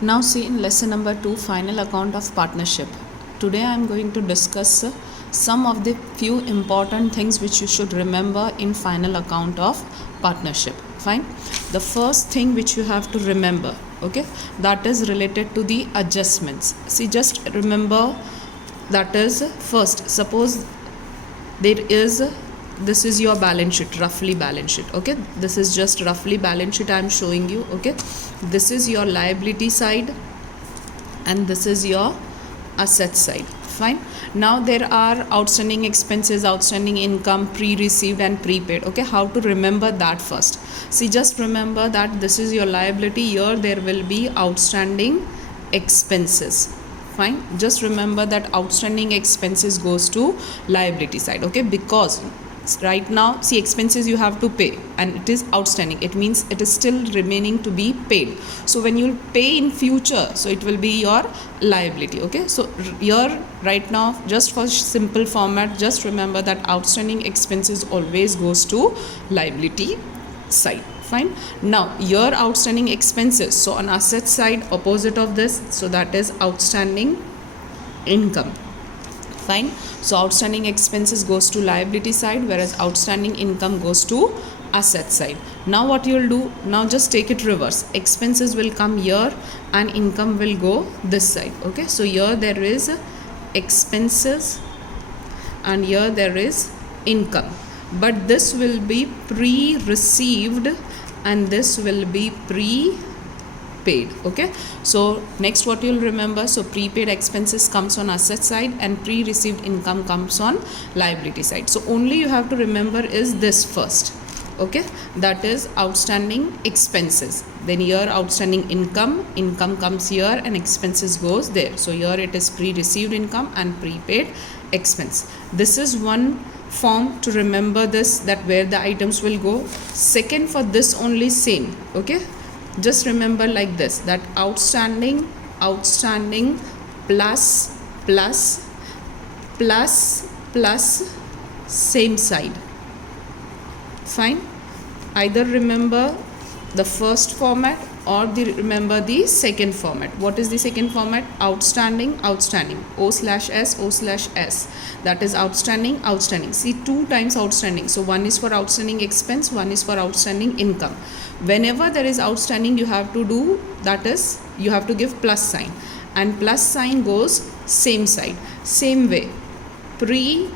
Now see in lesson number 2, final account of partnership. Today I am going to discuss some of the few important things which you should remember in final account of partnership. Fine. The first thing which you have to remember, okay, that is related to the adjustments. See, just remember that is first, suppose there is, this is your balance sheet, roughly balance sheet, okay, this is just roughly balance sheet I am showing you, okay. This is your liability side and this is your asset side. Fine. Now there are outstanding expenses, outstanding income, pre-received and prepaid. Okay, how to remember that first? See, just remember that this is your liability. Here there will be outstanding expenses. Fine. Just remember that outstanding expenses goes to liability side. Okay, because right now, see, expenses you have to pay and it is outstanding, it means it is still remaining to be paid. So when you pay in future, so it will be your liability. Okay, so here right now, just for simple format, just remember that outstanding expenses always goes to liability side. Fine. Now your outstanding expenses, so on asset side, opposite of this, so that is outstanding income. Fine. So outstanding expenses goes to liability side, whereas outstanding income goes to asset side. Now what you will do, now just take it reverse, expenses will come here and income will go this side. Okay, so here there is expenses and here there is income, but this will be pre-received and this will be prepaid. Okay, so next what you'll remember, so prepaid expenses comes on asset side and pre-received income comes on liability side. So only you have to remember is this first. Okay, that is outstanding expenses, then here outstanding income comes here and expenses goes there. So here it is pre-received income and prepaid expense. This is one form to remember this, that where the items will go. Second, for this only same. Okay, just remember like this, that outstanding plus same side. Fine. Either remember the first format or remember the second format. What is the second format? Outstanding O/S, that is outstanding. See, 2 times outstanding, so one is for outstanding expense, one is for outstanding income. Whenever there is outstanding, you have to do, that is, you have to give plus sign, and plus sign goes same side. Same way, pre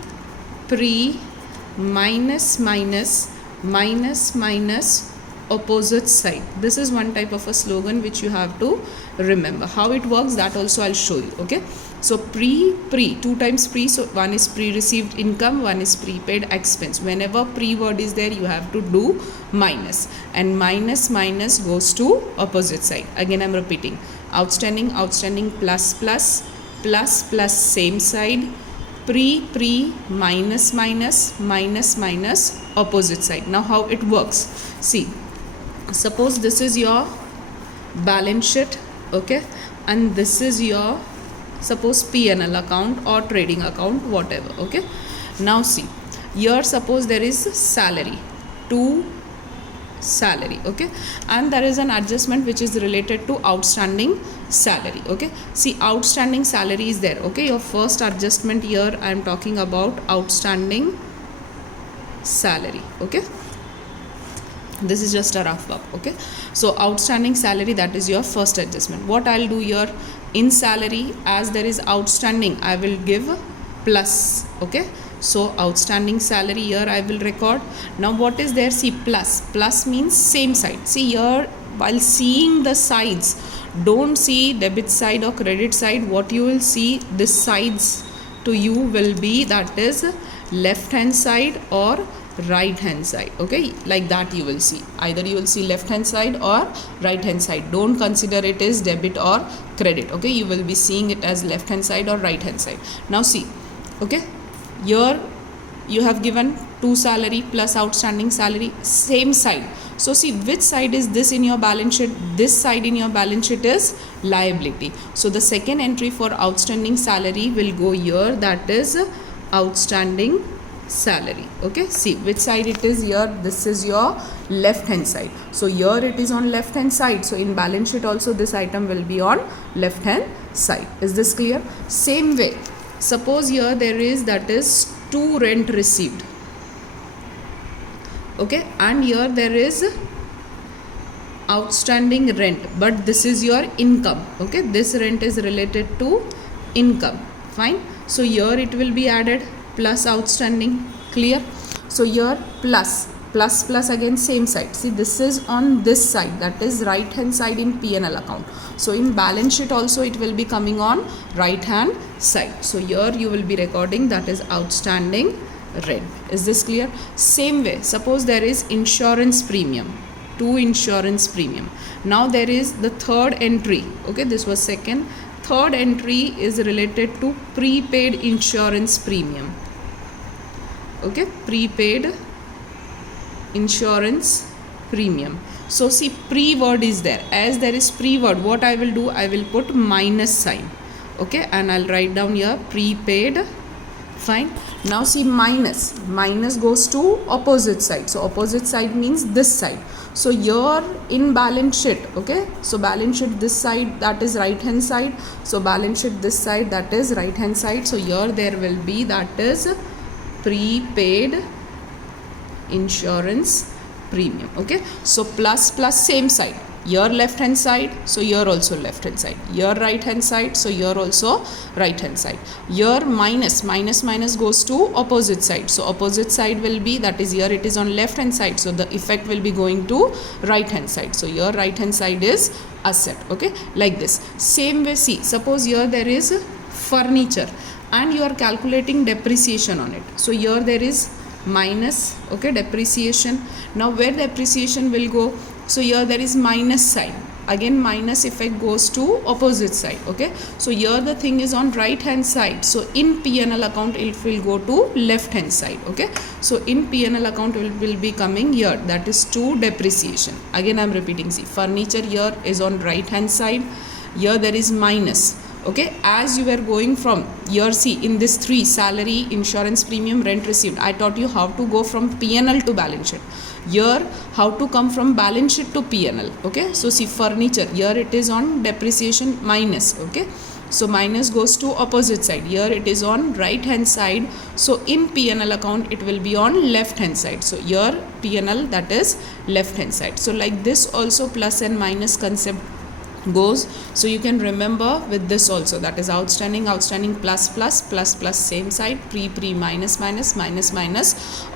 minus opposite side. This is one type of a slogan which you have to remember. How it works, that also I'll show you. Okay, so pre 2 times pre, so one is pre-received income, one is prepaid expense. Whenever pre word is there, you have to do minus, and minus goes to opposite side. Again I'm repeating, outstanding plus same side, pre minus opposite side. Now how it works, see, suppose this is your balance sheet, okay, and this is your, suppose P&L account or trading account, whatever. Okay, now see, here suppose there is salary, to salary, okay, and there is an adjustment which is related to outstanding salary. Okay, see, outstanding salary is there. Okay, your first adjustment here I am talking about outstanding salary. Okay, this is just a rough work. Okay, so outstanding salary, that is your first adjustment. What I'll do here, in salary, as there is outstanding, I will give plus. Okay, so outstanding salary here I will record. Now what is there, see, plus means same side. See here, while seeing the sides, don't see debit side or credit side. What you will see, this sides to you will be, that is left hand side or right hand side. Okay, like that you will see, either you will see left hand side or right hand side. Don't consider it as debit or credit. Okay, you will be seeing it as left hand side or right hand side. Now see, okay, here you have given to salary plus outstanding salary, same side. So see, which side is this in your balance sheet? This side in your balance sheet is liability. So the second entry for outstanding salary will go here, that is outstanding salary. Okay, see which side it is here. This is your left hand side, so here it is on left hand side, so in balance sheet also this item will be on left hand side. Is this clear? Same way, suppose here there is, that is 2 rent received. Okay, and here there is outstanding rent, but this is your income. Okay, this rent is related to income. Fine, so here it will be added plus outstanding. Clear? So here plus again same side. See, this is on this side, that is right hand side in P&L account. So in balance sheet also it will be coming on right hand side. So here you will be recording, that is outstanding rent. Is this clear? Same way, suppose there is insurance premium, 2 insurance premium. Now there is the third entry. Okay, this was second. Third entry is related to prepaid insurance premium. Okay, prepaid insurance premium. So see, pre word is there. As there is pre word, what I will do, I will put minus sign. Okay, and I'll write down here prepaid. Fine. Now see, minus goes to opposite side. So opposite side means this side. So here in balance sheet, okay, so balance sheet this side, that is right hand side. So balance sheet this side, that is right hand side. So here there will be, that is prepaid insurance premium. Okay, so plus same side, here left hand side, so here also left hand side, here right hand side, so here also right hand side. Here minus goes to opposite side, so opposite side will be, that is here it is on left hand side, so the effect will be going to right hand side. So here right hand side is asset. Okay, like this. Same way, see, suppose here there is furniture and you are calculating depreciation on it. So here there is minus, okay, depreciation. Now where depreciation will go? So here there is minus sign. Again minus effect goes to opposite side. Okay, so here the thing is on right hand side. So in P&L account it will go to left hand side. Okay, so in P&L account will be coming here, that is to depreciation. Again I am repeating, see, furniture here is on right hand side, here there is minus. Okay, as you were going from here, see, in this 3, salary, insurance premium, rent received, I taught you how to go from P&L to balance sheet. Here how to come from balance sheet to P&L. Okay, so see, furniture, here it is on depreciation minus. Okay, so minus goes to opposite side, here it is on right hand side. So in P&L account it will be on left hand side. So here P&L, that is left hand side. So like this also plus and minus concept goes. So you can remember with this also, that is outstanding plus same side, pre minus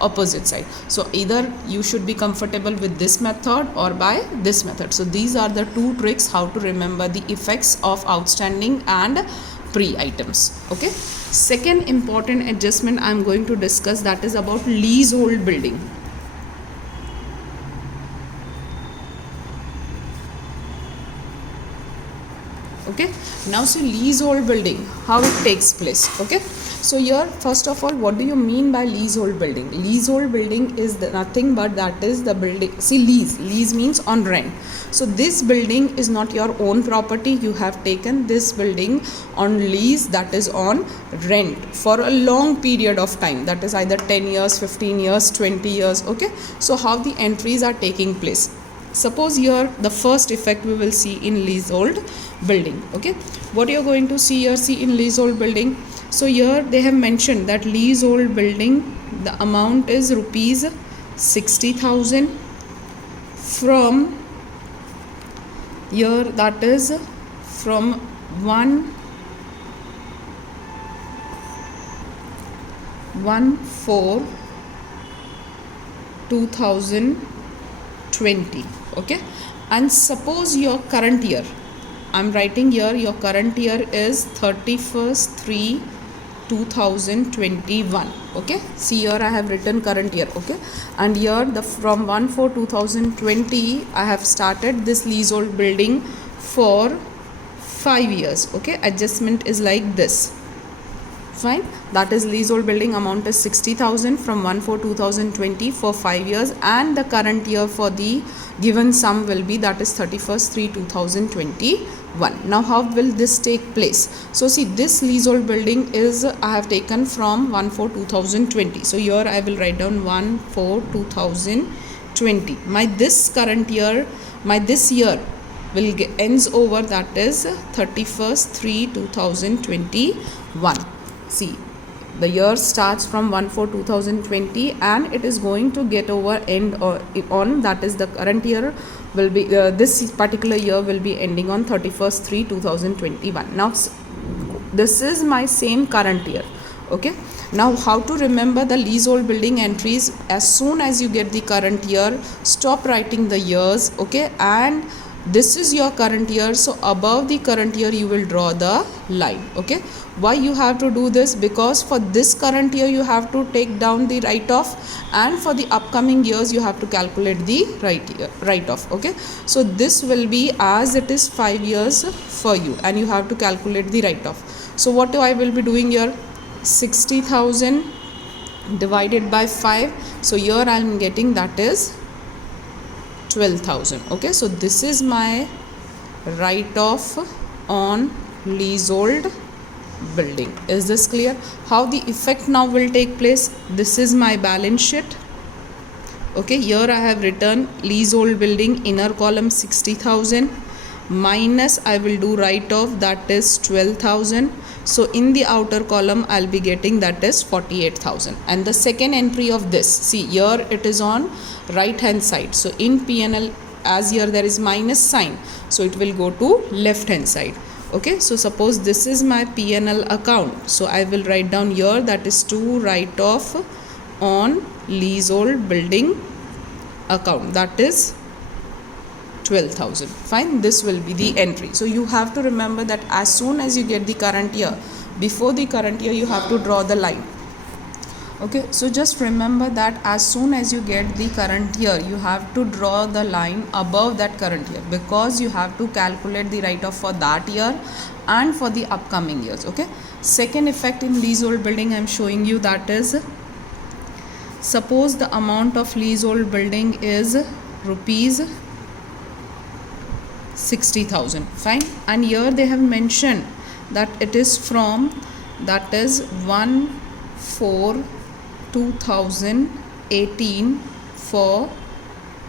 opposite side. So either you should be comfortable with this method or by this method. So these are the 2 tricks how to remember the effects of outstanding and pre items. Okay, second important adjustment I am going to discuss, that is about leasehold building. Okay, now see, leasehold building, how it takes place. Okay, so here first of all, what do you mean by leasehold building? Leasehold building is nothing but that is the building. See, lease means on rent. So this building is not your own property, you have taken this building on lease, that is on rent for a long period of time, that is either 10 years, 15 years, 20 years. Okay, so how the entries are taking place? Suppose here the first effect we will see in leasehold building. Okay, what you are going to see here, see, in leasehold building. So here they have mentioned that leasehold building, the amount is rupees 60,000 from here, that is from 1/4/2020. Okay, and suppose your current year, I'm writing here, your current year is 31/3/2021. Okay, see here I have written current year. Okay, and here the from 1/4/2020 I have started this leasehold building for 5 years. Okay, adjustment is like this, Fine, that is leasehold building amount is 60,000 from 1/4/2020 for 5 years, and the current year for the given sum will be, that is 31st/3/2021. Now how will this take place? So see, this leasehold building is I have taken from 1/4/2020. So here I will write down 1/4/2020. My this year will ends over, that is 31st/3/2021. See, the year starts from 1/4/2020 and it is going to get over end on, that is the current year will be this particular year will be ending on 31st/3/2021. Now this is my same current year. Okay, now how to remember the leasehold building entries? As soon as you get the current year, stop writing the years. Okay, and this is your current year, so above the current year you will draw the line. Okay, why you have to do this? Because for this current year you have to take down the write-off, and for the upcoming years you have to calculate the write-off. Okay, so this will be as it is 5 years for you, and you have to calculate the write-off. So what I will be doing here, 60,000 divided by 5. So here I am getting, that is 12,000. Okay, so this is my write-off on leasehold building. Is this clear? How the effect now will take place? This is my balance sheet. Okay, here I have written leasehold building, inner column 60,000 minus I will do write-off, that is 12,000. So in the outer column I'll be getting, that is 48,000. And the second entry of this, see here it is on right hand side. So in P&L, as here there is minus sign, so it will go to left hand side. Okay, so suppose this is my P&L account, so I will write down here, that is to write off on leasehold building account, that is 12,000. Fine, this will be the entry. So you have to remember that as soon as you get the current year, before the current year you have to draw the line. Okay, so just remember that as soon as you get the current year, you have to draw the line above that current year, because you have to calculate the write-off for that year and for the upcoming years. Okay, second effect in leasehold building I am showing you, that is, suppose the amount of leasehold building is rupees 60,000. Fine, and here they have mentioned that it is from, that is 1/4/2018 for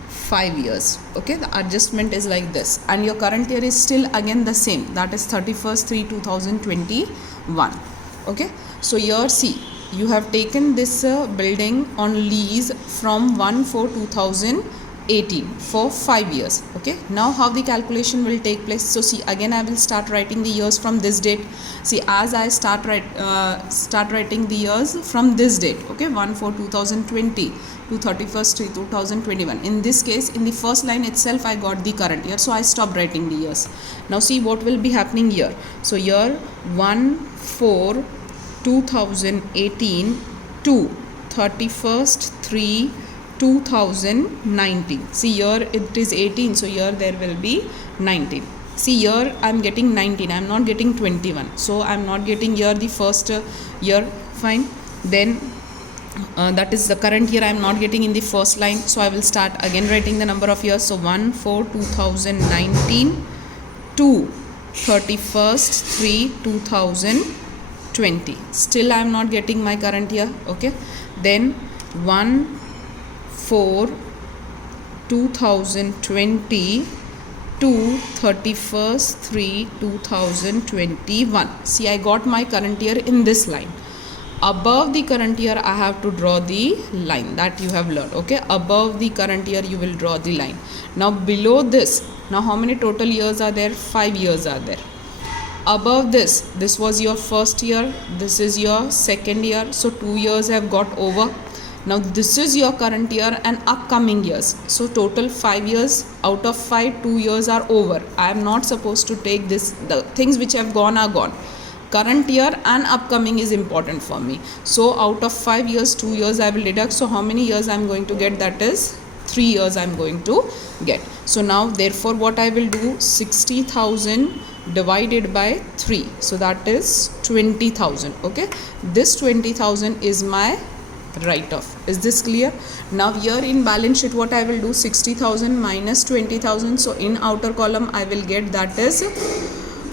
5 years. Okay, the adjustment is like this, and your current year is still again the same, that is 31st/3/2021. Okay, so here see, you have taken this building on lease from 1/4/2018 for 5 years. Okay, now how the calculation will take place? So see, again I will start writing the years from this date. See, as I start writing the years from this date, okay, 1/4/2020 to 31st/3/2021. In this case, in the first line itself I got the current year, so I stopped writing the years. Now see what will be happening here. So here 1/4/2018 to 31st/3/2019. See here it is 18, so here there will be 19. See here I am getting 19, I am not getting 21, so I am not getting here the first year. Fine, then that is the current year I am not getting in the first line, so I will start again writing the number of years. So 1/4/2019 to 31st/3/2020. Still I am not getting my current year. Okay, then 1/4/2020 to 31st/3/2021. See, I got my current year in this line. Above the current year I have to draw the line that you have learned. Okay, above the current year you will draw the line. Now below this, now how many total years are there? 5 years are there. Above this was your first year, this is your second year, so 2 years have got over. Now this is your current year and upcoming years, so total 5 years. Out of 5, 2 years are over. I am not supposed to take this, the things which have gone are gone. Current year and upcoming is important for me. So out of 5 years, 2 years I will deduct. So how many years I am going to get? That is 3 years I am going to get. So now therefore what I will do, 60,000 divided by 3, so that is 20,000. Okay, this 20,000 is my write-off. Is this clear? Now here in balance sheet what I will do, 60,000 minus 20,000, so in outer column I will get that is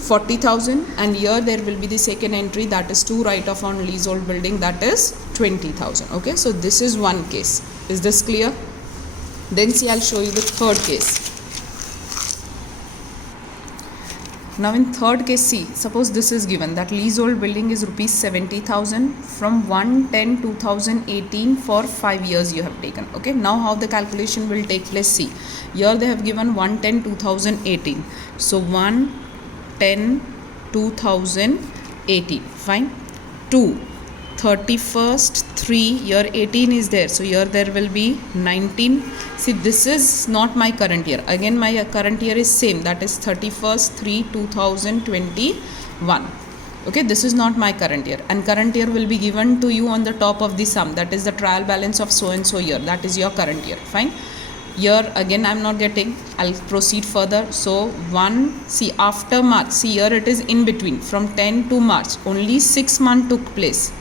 40,000, and here there will be the second entry, that is 2 write-off on leasehold building, that is 20,000. Okay, so this is one case. Is this clear? Then see, I'll show you the third case. Now in third case, see, suppose this is given that leasehold building is rupees 70,000 from 1/10/2018 for 5 years you have taken. Okay, now how the calculation will take place? See, here they have given 1/10/2018, so 1/10/2018, fine. 2 31st 3, here 18 is there, so here there will be 19. See, this is not my current year. Again my current year is same, that is 31st 3/2021. Okay, this is not my current year, and current year will be given to you on the top of the sum, that is the trial balance of so and so year, that is your current year. Fine. Here again I am not getting, I'll proceed further. So see, after March, see here it is in between, from 10 to March only 6 months took place.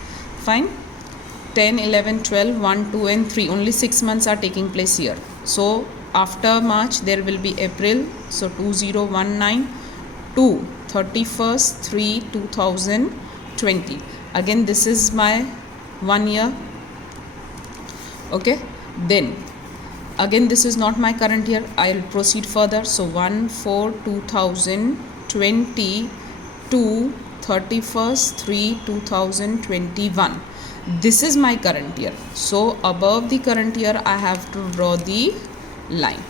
Fine. 10, 11, 12, 1, 2 and 3, only 6 months are taking place here. So after March there will be April, so 2019 to 31st 3/2020. Again this is my 1 year. Okay, then again this is not my current year, I'll proceed further. So 1/4/2020 to 31st 3/2021. This is my current year. So above the current year I have to draw the line.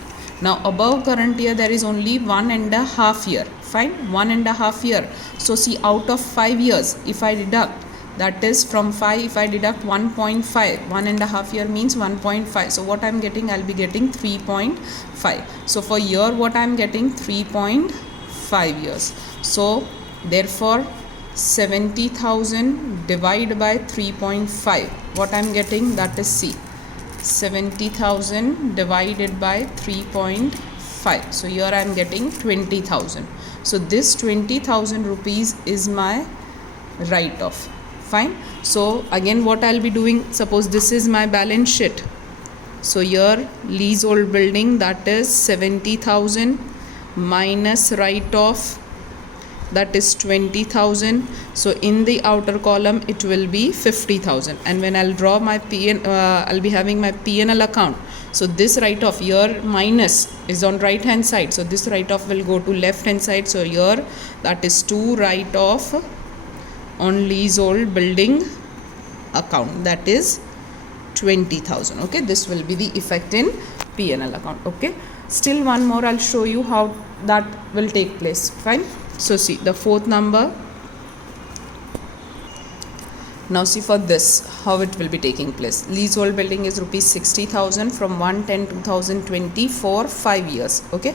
Now above current year there is only 1.5 year. Fine, 1.5 year. So see, out of 5 years if I deduct, that is from 5, if I deduct 1.5, 1.5 year means 1.5. So what I am getting, I will be getting 3.5. So for year what I am getting, 3.5 years. So therefore 70,000 divided by 3.5, what I am getting, that is C, 70,000 divided by 3.5. So here I am getting 20,000. So this 20,000 rupees is my write-off. Fine. So again what I'll be doing, suppose this is my balance sheet. So here leasehold building, that is 70,000 minus write-off, that is 20,000. So in the outer column it will be 50,000, and when I'll draw my I'll be having my P&L account. So this write-off here minus is on right hand side, so this write-off will go to left hand side. So here that is 2 write-off on leasehold building account, that is 20,000. Okay, this will be the effect in P&L account. Okay, still one more I'll show you how that will take place. Fine. So see the fourth number. Now see for this how it will be taking place. Leasehold building is rupees 60,000 from 1/10/2020 for 5 years. Okay,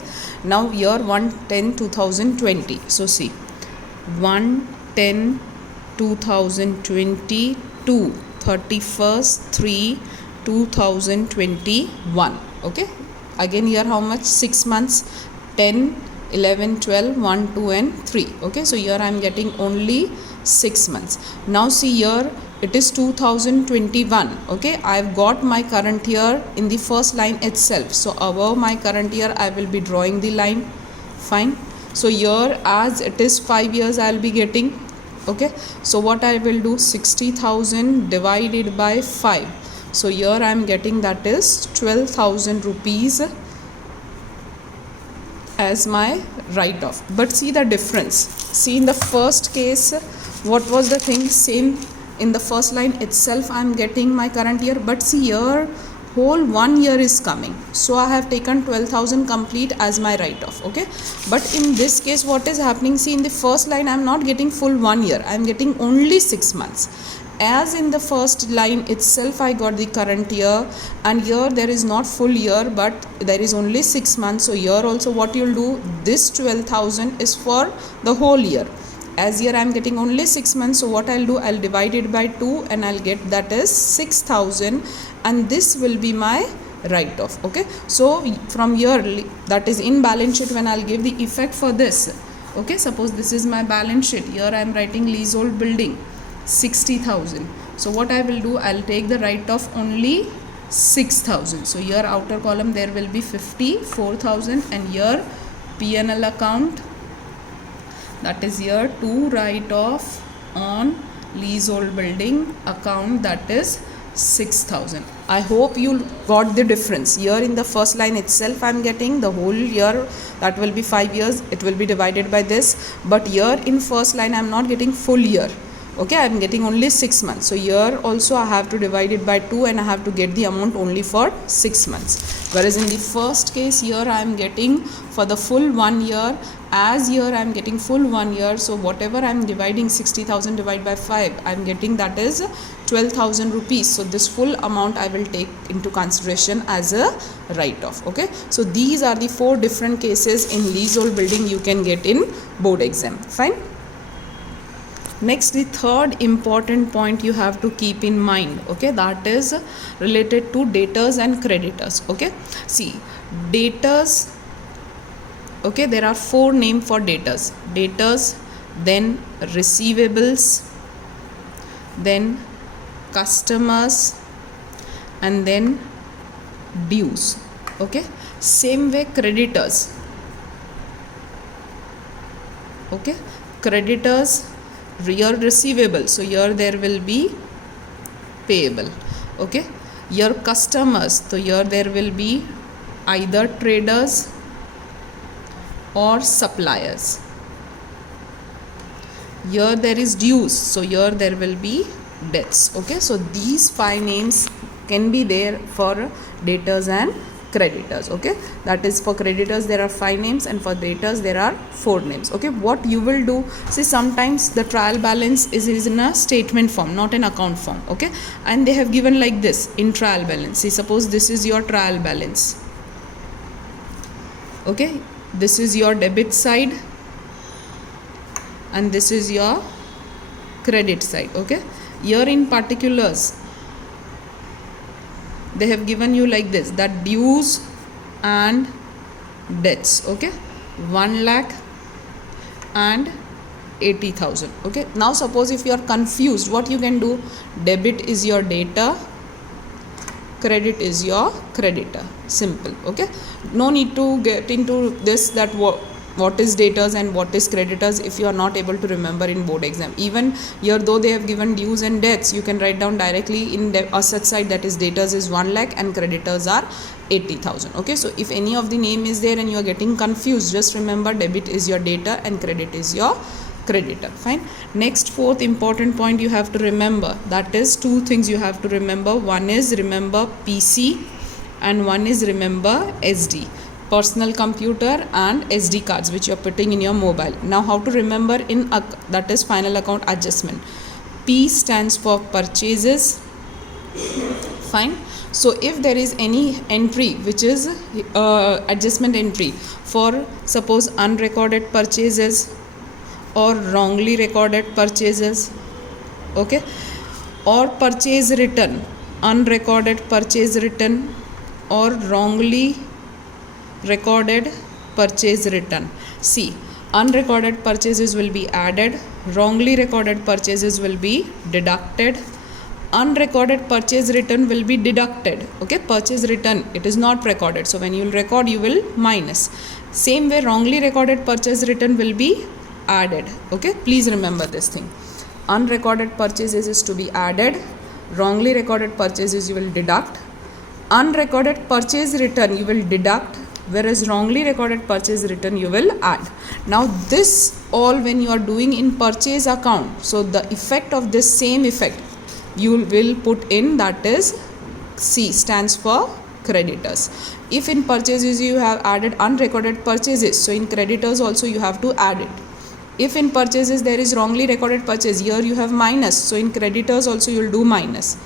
now year 1/10/2020. So see 1/10/2020 to 31st 3/2021. Okay, again here how much, 6 months, 10, 11, 12, 1, 2 and 3. Okay, so here I am getting only 6 months. Now see here it is 2021. Okay, I have got my current year in the first line itself. So above my current year I will be drawing the line. Fine. So here as it is 5 years I will be getting. Okay, so what I will do, 60,000 divided by 5. So here I am getting, that is 12,000 rupees as my write-off. But see the difference. See in the first case what was the thing, same in the first line itself I am getting my current year, but see here whole 1 year is coming. So I have taken 12,000 complete as my write-off. Okay, but in this case what is happening, see in the first line I am not getting full 1 year, I am getting only 6 months. As in the first line itself I got the current year, and here there is not full year but there is only 6 months. So here also what you will do, this 12,000 is for the whole year. As here I am getting only 6 months, so what I will do, I will divide it by 2 and I will get, that is 6,000, and this will be my write-off. Okay, so from here, that is in balance sheet, when I will give the effect for this, Okay, suppose this is my balance sheet. Here I am writing leasehold building 60,000. So what I will do, I'll take the write off only 6,000. So here outer column there will be 54,000, and here P&L account, that is here to write off on leasehold building account, that is 6,000. I hope you got the difference. Here in the first line itself I am getting the whole year, that will be 5 years, it will be divided by this, but here in first line I am not getting full year. Okay, I am getting only 6 months. So here also I have to divide it by 2 and I have to get the amount only for 6 months. Whereas in the first case here I am getting for the full 1 year, as here I am getting full 1 year. So whatever I am dividing 60,000 divided by 5, I am getting that is 12,000 rupees. So this full amount I will take into consideration as a write-off. Okay, so these are the 4 different cases in leasehold building you can get in board exam. Fine. Next, the third important point you have to keep in mind, okay, that is related to debtors and creditors. Okay, see, debtors, okay, there are 4 names for debtors: then receivables, then customers, and then dues. Okay, same way creditors. Okay, creditors, your receivable, so here there will be payable. Okay, your customers, so here there will be either traders or suppliers. Here there is dues, so here there will be debts. Okay, so these 5 names can be there for debtors and creditors. Okay, that is for creditors there are 5 names, and for debtors there are 4 names. Okay, what you will do, see, sometimes the trial balance is in a statement form, not an account form. Okay, and they have given like this in trial balance. See, suppose this is your trial balance. Okay, this is your debit side and this is your credit side. Okay, here in particulars they have given you like this, that dues and debts. Okay, 1 lakh and 80,000. Okay, now suppose if you are confused, what you can do, debit is your debtor, credit is your creditor. Simple. Okay, no need to get into this, that what is debtors and what is creditors if you are not able to remember in board exam. Even here, though they have given dues and debts, you can write down directly in asset side, that is debtors is 1 lakh and creditors are 80,000. Okay, so if any of the name is there and you are getting confused, just remember debit is your debtor and credit is your creditor. Fine. Next, 4th important point you have to remember, that is 2 things you have to remember. One is remember PC and one is remember SD, personal computer and SD cards which you are putting in your mobile. Now how to remember in that is final account adjustment. P stands for purchases. Fine. So if there is any entry which is adjustment entry for suppose unrecorded purchases or wrongly recorded purchases, okay, or purchase return, unrecorded purchase return or wrongly recorded purchase return. See, unrecorded purchases will be added, wrongly recorded purchases will be deducted, unrecorded purchase return will be deducted. Okay, purchase return, it is not recorded, so when you will record you will minus. Same way wrongly recorded purchase return will be added. Okay, please remember this thing. Unrecorded purchases is to be added, wrongly recorded purchases you will deduct, unrecorded purchase return you will deduct, whereas wrongly recorded purchase return you will add. Now this all when you are doing in purchase account, so the effect of this same effect you will put in, that is C stands for creditors. If in purchases you have added unrecorded purchases, so in creditors also you have to add it. If in purchases there is wrongly recorded purchase, here you have minus, so in creditors also you will do minus.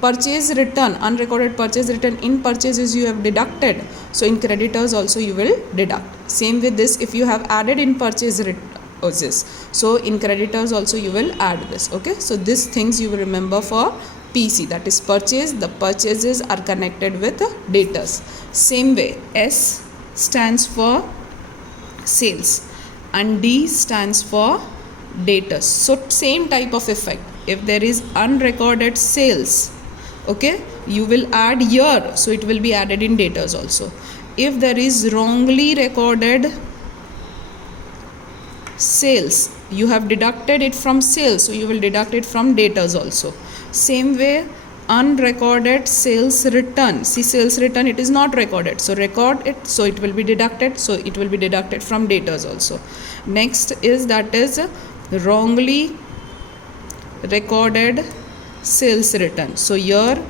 Purchase return, unrecorded purchase return, in purchases you have deducted, so in creditors also you will deduct. Same with this, if you have added in purchase returns, so in creditors also you will add this. Okay, so these things you will remember for PC, that is purchase, the purchases are connected with debtors. Same way, S stands for sales and D stands for debtors. So same type of effect. If there is unrecorded sales, okay, you will add year, so it will be added in debtors also. If there is wrongly recorded sales, you have deducted it from sales, so you will deduct it from debtors also. Same way, unrecorded sales return. See, sales return, it is not recorded, so record it, so it will be deducted, so it will be deducted from debtors also. Next is, that is wrongly recorded sales return. So here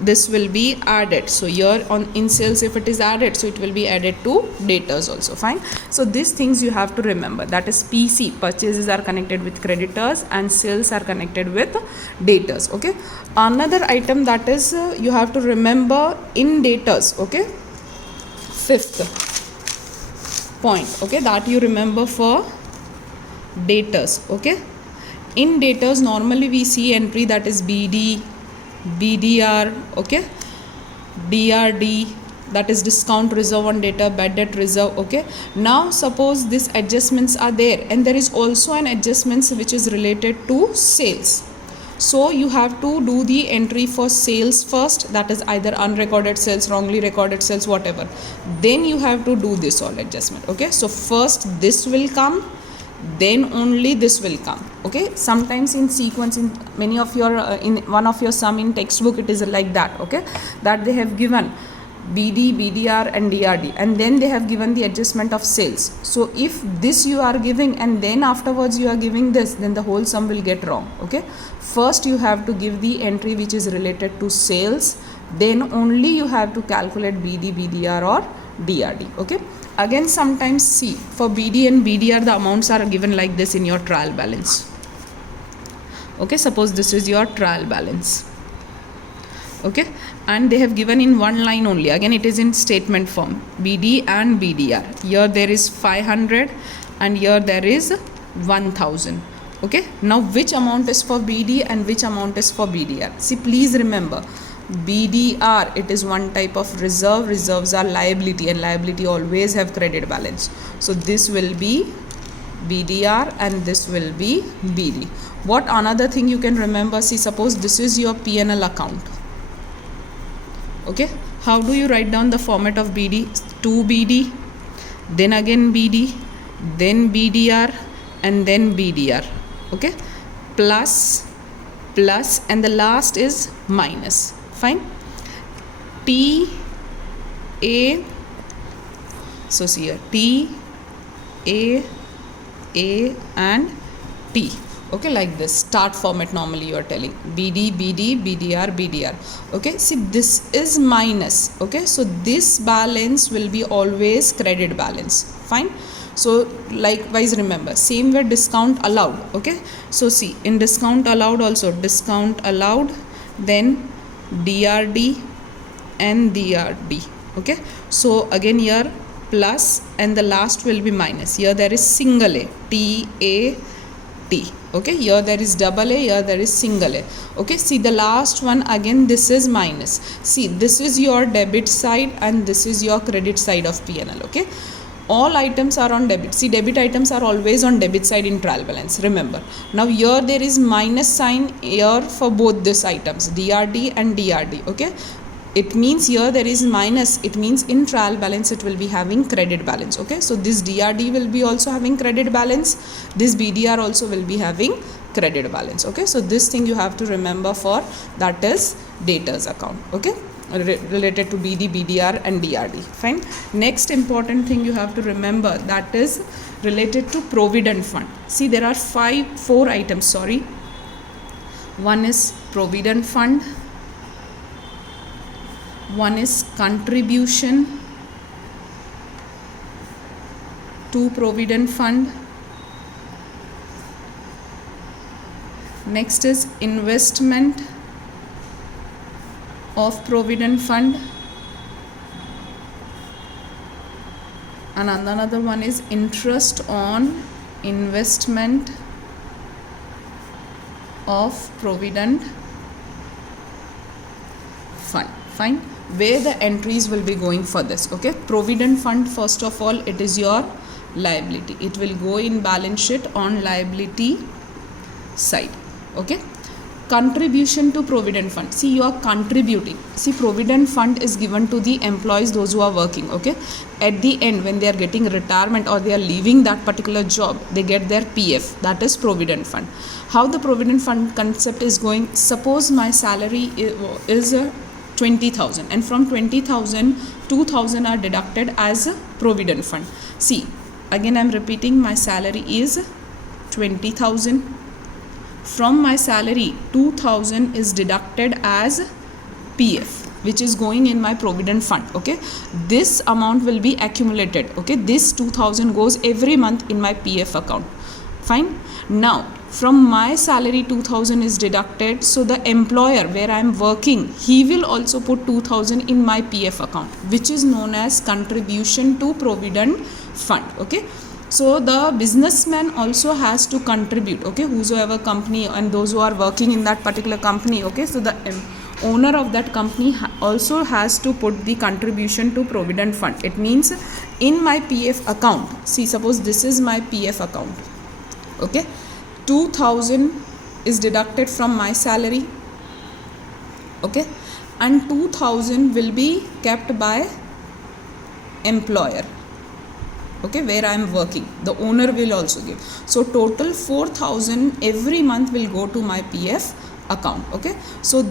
this will be added, so here on in sales if it is added, so it will be added to debtors also. Fine. So these things you have to remember, that is PC, purchases are connected with creditors and sales are connected with debtors. Okay, another item that is you have to remember in debtors. Okay, fifth point, okay, that you remember for debtors. Okay, in debtors normally we see entry that is BD, BDR, okay, DRD, that is discount reserve on debtor, bad debt reserve. Okay, now suppose these adjustments are there, and there is also an adjustments which is related to sales. So you have to do the entry for sales first, that is either unrecorded sales, wrongly recorded sales, whatever. Then you have to do this all adjustment. Okay, so first this will come, then only this will come. Okay, sometimes in sequence, in many of your in one of your sum in textbook it is like that. Okay, that they have given BD, BDR and DRD, and then they have given the adjustment of sales. So if this you are giving and then afterwards you are giving this, then the whole sum will get wrong. Okay, first you have to give the entry which is related to sales, then only you have to calculate BD, BDR or DRD. Okay, again sometimes see, for BD and BDR the amounts are given like this in your trial balance. Okay, suppose this is your trial balance. Okay, and they have given in one line only, again it is in statement form, BD and BDR. Here there is 500 and here there is 1000. Okay, now which amount is for BD and which amount is for BDR? See, please remember, BDR, it is one type of reserve. Reserves are liability, and liability always have credit balance. So this will be BDR and this will be BD. What another thing you can remember? See, suppose this is your P&L account. Okay, how do you write down the format of BD? 2BD, then again BD, then BDR and then BDR. Okay, plus, and the last is minus. Fine. T A, so see here, T A and T. Okay, like this start format normally you are telling, BD, BD, BDR, BDR. Okay, see, this is minus. Okay, so this balance will be always credit balance. Fine. So likewise remember, same way discount allowed. Okay, so see, in discount allowed also, discount allowed, then DRD and DRD. Okay, so again here plus and the last will be minus. Here there is single A, TAT. Okay, here there is double A, here there is single A. Okay, see the last one, again this is minus. See, this is your debit side and this is your credit side of P&L. Okay, all items are on debit. See, debit items are always on debit side in trial balance, remember. Now here there is minus sign here for both these items, DRD and DRD. Okay, it means here there is minus, it means in trial balance it will be having credit balance. Okay, so this DRD will be also having credit balance, this BDR also will be having credit balance. Okay, so this thing you have to remember for, that is debtors account. Okay, related to BD, BDR and DRD. Fine. Next important thing you have to remember, that is related to provident fund. See, there are four items, sorry. One is provident fund, one is contribution to provident fund, next is investment of provident fund, and another one is interest on investment of provident fund. Fine. Where the entries will be going for this? Okay, provident fund, first of all, it is your liability. It will go in balance sheet on liability side. Okay. Contribution to provident fund. See, you are contributing. See, provident fund is given to the employees, those who are working. Okay. At the end, when they are getting retirement or they are leaving that particular job, they get their PF. That is provident fund. How the provident fund concept is going? Suppose my salary is 20,000, and from 20,000, 2,000 are deducted as a provident fund. See, again I am repeating, my salary is 20,000. From my salary, 2,000 is deducted as PF, which is going in my provident fund. Okay, this amount will be accumulated. Okay, this 2,000 goes every month in my PF account. Fine. Now, from my salary, 2,000 is deducted. So the employer where I am working, he will also put 2,000 in my PF account, which is known as contribution to provident fund. Okay. So the businessman also has to contribute. Okay, whosoever company and those who are working in that particular company. Okay, so the owner of that company also has to put the contribution to provident fund. It means in my PF account, see, suppose this is my PF account. Okay, 2,000 is deducted from my salary. Okay, and 2,000 will be kept by employer. Okay, where I am working, the owner will also give. So total 4,000 every month will go to my PF account. Okay, so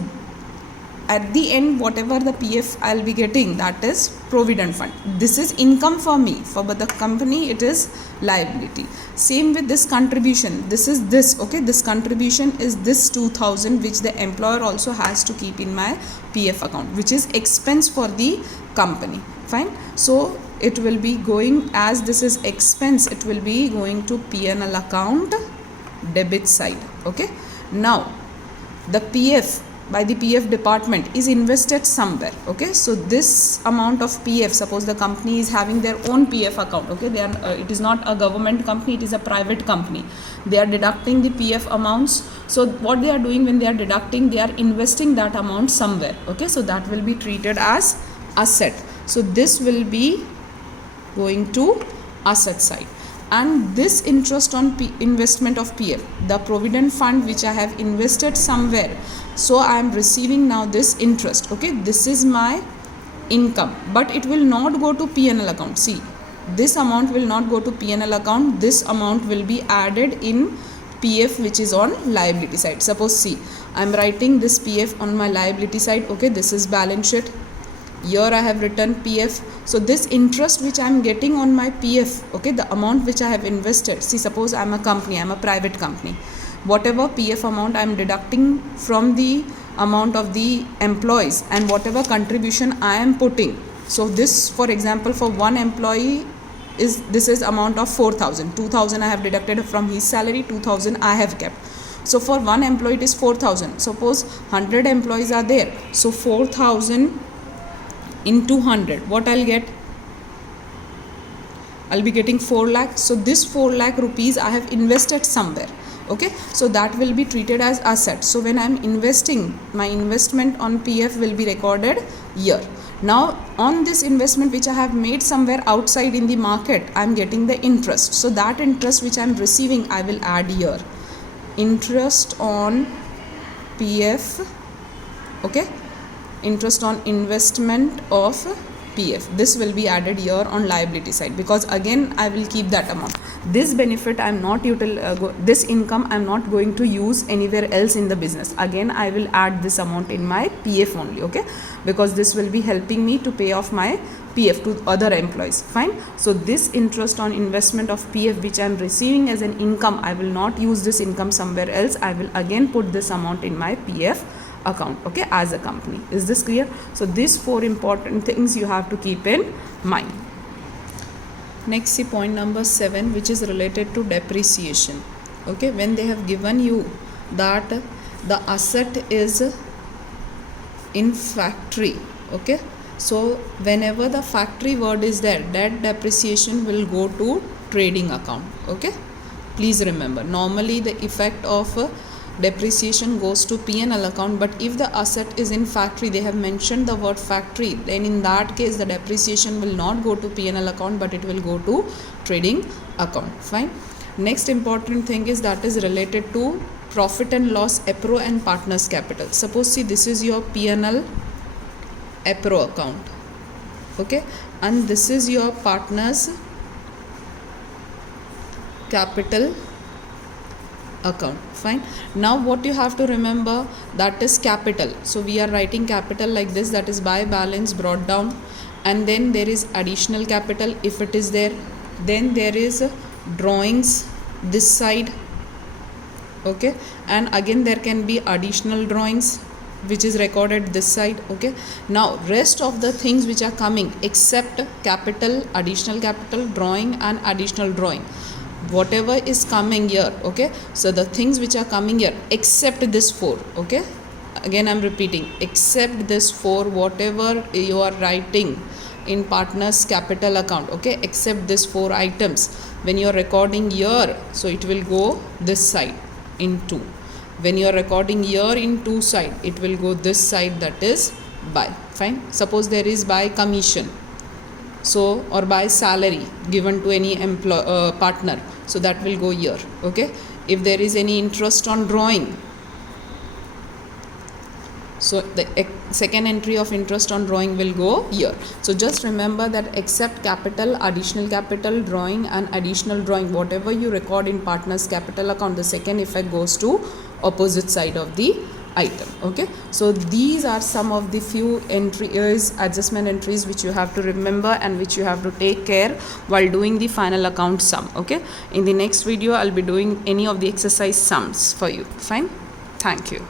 at the end, whatever the PF I'll be getting, that is provident fund. This is income for me, but the company it is liability. Same with this contribution. This is this. Okay, this contribution is this 2,000, which the employer also has to keep in my PF account, which is expense for the company. Fine. So it will be going, as this is expense, it will be going to P&L account debit side. Okay, now the PF by the PF department is invested somewhere. Okay, so this amount of PF, suppose the company is having their own PF account. Okay, they are it is not a government company, it is a private company. They are deducting the PF amounts. So what they are doing when they are deducting, they are investing that amount somewhere. Okay, so that will be treated as asset. So this will be going to asset side. And this interest on investment of PF, the provident fund which I have invested somewhere, so I am receiving now this interest. Okay, this is my income, but it will not go to P&L account. See, this amount will not go to P&L account. This amount will be added in PF, which is on liability side. Suppose, see, I am writing this PF on my liability side. Okay, this is balance sheet. Here I have written PF. So this interest which I am getting on my PF, okay, the amount which I have invested. See, suppose I am a company, I am a private company. Whatever PF amount I am deducting from the amount of the employees and whatever contribution I am putting. So this, for example, for one employee this is amount of 4,000. 2,000 I have deducted from his salary, 2,000 I have kept. So for one employee it is 4,000. Suppose 100 employees are there. So 4,000 into 100, what I'll get? I'll be getting 4 lakh. So this 4 lakh rupees I have invested somewhere. Okay, so that will be treated as asset. So when I'm investing, my investment on PF will be recorded here. Now on this investment which I have made somewhere outside in the market, I'm getting the interest. So that interest which I'm receiving, I will add here. Interest on PF. Okay, interest on investment of PF. This will be added here on liability side, because again I will keep that amount. This benefit I am not this income I am not going to use anywhere else in the business. Again I will add this amount in my PF only. Okay, because this will be helping me to pay off my PF to other employees. Fine. So this interest on investment of PF which I am receiving as an income, I will not use this income somewhere else. I will again put this amount in my PF account. Okay, as a company. Is this clear? So these 4 important things you have to keep in mind. Next, see point number 7, which is related to depreciation. Okay, when they have given you that the asset is in factory. Okay, so whenever the factory word is there, that depreciation will go to trading account. Okay, please remember, normally the effect of depreciation goes to P&L account. But if the asset is in factory, they have mentioned the word factory, then in that case the depreciation will not go to P&L account, but it will go to trading account. Fine. Next important thing is that is related to profit and loss APRO and partners capital. Suppose, see, this is your P&L APRO account, okay, and this is your partners capital account. Fine. Now what you have to remember, that is capital. So we are writing capital like this, that is by balance brought down, and then there is additional capital if it is there, then there is drawings this side, okay, and again there can be additional drawings which is recorded this side, okay. Now rest of the things which are coming except capital, additional capital, drawing and additional drawing, whatever is coming here, okay, so the things which are coming here except this 4, okay, again I'm repeating, except this 4, whatever you are writing in partners capital account, okay, except this 4 items, when you are recording here, so it will go this side in 2. When you are recording here in 2 side, it will go this side, that is by. Fine. Suppose there is by commission, so, or by salary given to any partner, so that will go here, okay. If there is any interest on drawing, so the second entry of interest on drawing will go here. So just remember that except capital, additional capital, drawing and additional drawing, whatever you record in partners capital account, the second effect goes to opposite side of the item, okay. So these are some of the few entries, adjustment entries, which you have to remember and which you have to take care while doing the final account sum, okay. In the next video I'll be doing any of the exercise sums for you. Fine. Thank you.